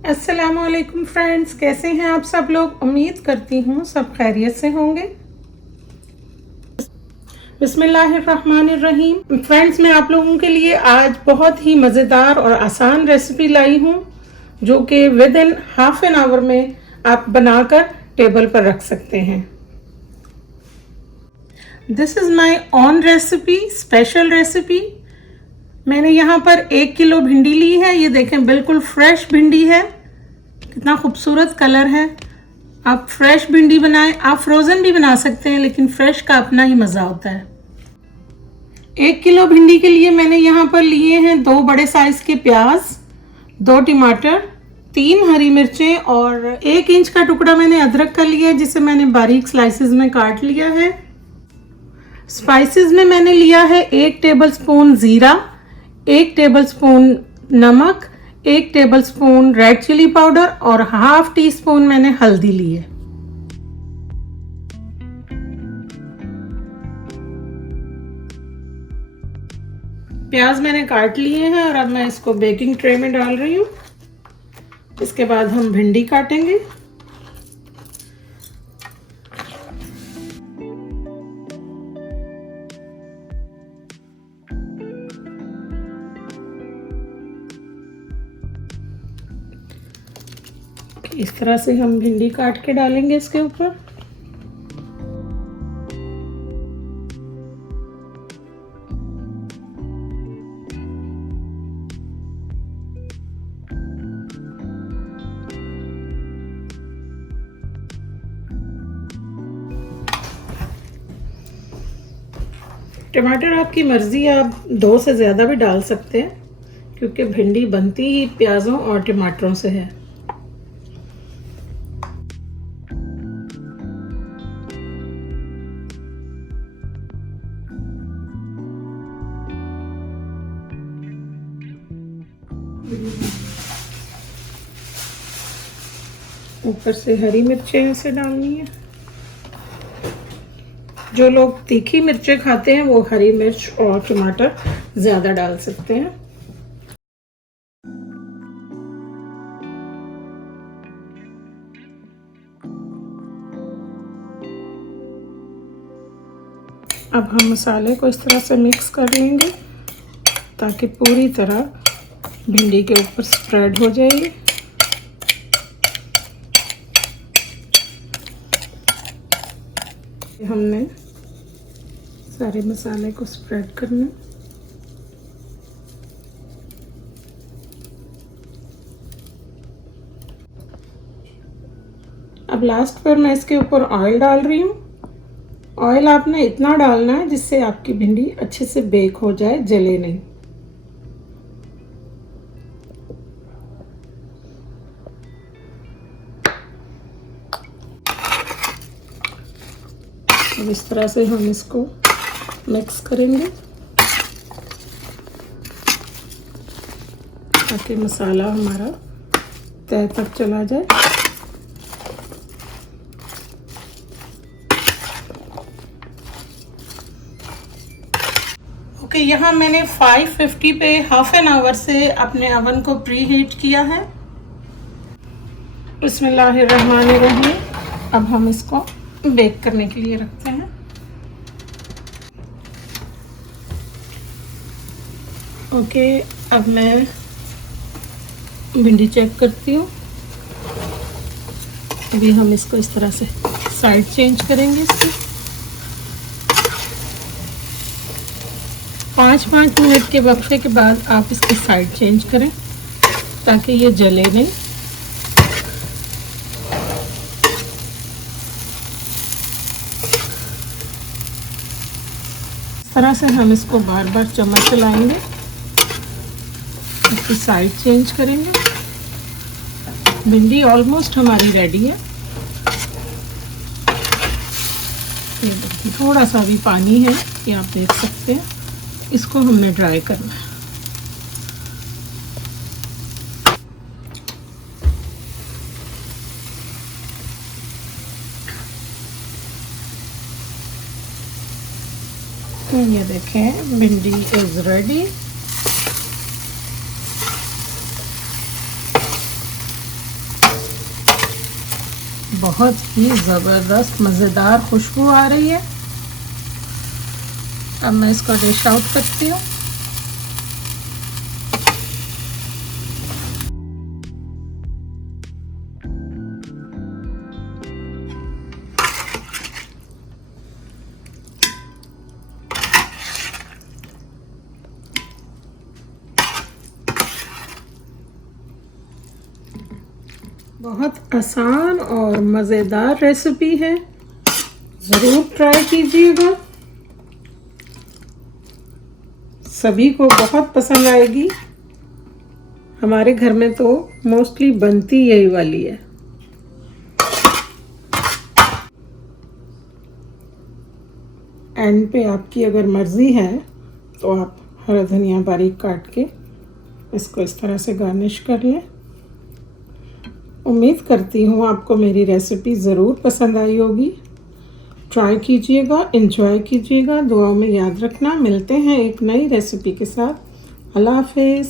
अस्सलामुअलैकुम फ्रेंड्स, कैसे हैं आप सब लोग। उम्मीद करती हूँ सब खैरियत से होंगे। बिस्मिल्लाहिर्रहमानिर्रहीम। फ्रेंड्स, मैं आप लोगों के लिए आज बहुत ही मज़ेदार और आसान रेसिपी लाई हूँ जो कि with in half an hour में आप बनाकर टेबल पर रख सकते हैं। This is my on recipe, special recipe. मैंने यहाँ पर 1 किलो भिंडी ली है। ये देखें, बिल्कुल फ्रेश भिंडी है। कितना खूबसूरत कलर है। आप फ्रेश भिंडी बनाएं, आप फ्रोज़न भी बना सकते हैं, लेकिन फ्रेश का अपना ही मज़ा होता है। 1 किलो भिंडी के लिए मैंने यहाँ पर लिए हैं 2 बड़े साइज़ के प्याज, 2 टमाटर, 3 हरी मिर्चें और 1 इंच का टुकड़ा मैंने अदरक का लिया है, जिसे मैंने बारीक स्लाइसेस में काट लिया है। स्पाइसेस में मैंने लिया है 1 टेबलस्पून ज़ीरा, 1 टेबलस्पून नमक, 1 टेबलस्पून रेड चिली पाउडर और हाफ टी स्पून मैंने हल्दी ली है। प्याज मैंने काट लिए हैं और अब मैं इसको बेकिंग ट्रे में डाल रही हूँ। इसके बाद हम भिंडी काटेंगे। इस तरह से हम भिंडी काट के डालेंगे इसके ऊपर। टमाटर आपकी मर्ज़ी, आप 2 से ज़्यादा भी डाल सकते हैं, क्योंकि भिंडी बनती ही प्याज़ों और टमाटरों से है। ऊपर से हरी मिर्चें ऐसे डालनी है। जो लोग तीखी मिर्चें खाते हैं वो हरी मिर्च और टमाटर ज़्यादा डाल सकते हैं। अब हम मसाले को इस तरह से मिक्स कर लेंगे ताकि पूरी तरह भिंडी के ऊपर स्प्रेड हो जाए। हमने सारे मसाले को स्प्रेड करना। अब लास्ट पर मैं इसके ऊपर ऑयल डाल रही हूँ। ऑयल आपने इतना डालना है जिससे आपकी भिंडी अच्छे से बेक हो जाए, जले नहीं। अब इस तरह से हम इसको मिक्स करेंगे ताकि मसाला हमारा तह तक चला जाए। ओके, यहाँ मैंने 550 पे हाफ एन आवर से अपने ओवन को प्री हीट किया है। बिस्मिल्लाहिर्रहमानिर्रहीम। अब हम इसको बेक करने के लिए रखते हैं। ओके, अब मैं भिंडी चेक करती हूँ। अभी हम इसको इस तरह से साइड चेंज करेंगे। इसकी 5-5 मिनट के वक्फे के बाद आप इसकी साइड चेंज करें ताकि ये जले नहीं। इस तरह से हम इसको बार बार चम्मच चलाएंगे, इसकी साइड चेंज करेंगे। भिंडी ऑलमोस्ट हमारी रेडी है। ये देखिए, थोड़ा सा भी पानी है, ये आप देख सकते हैं। इसको हमने ड्राई करना है। ये देखें, भिंडी इज रेडी। बहुत ही ज़बरदस्त मज़ेदार खुशबू आ रही है। अब मैं इसको डिश आउट करती हूँ। बहुत आसान और मज़ेदार रेसिपी है, ज़रूर ट्राई कीजिएगा। सभी को बहुत पसंद आएगी। हमारे घर में तो मोस्टली बनती यही वाली है। एंड पे आपकी अगर मर्ज़ी है तो आप हरा धनिया बारीक काट के इसको इस तरह से गार्निश कर लें। उम्मीद करती हूँ आपको मेरी रेसिपी ज़रूर पसंद आई होगी। ट्राई कीजिएगा, एंजॉय कीजिएगा, दुआओं में याद रखना। मिलते हैं एक नई रेसिपी के साथ। अल्लाह हाफिज़।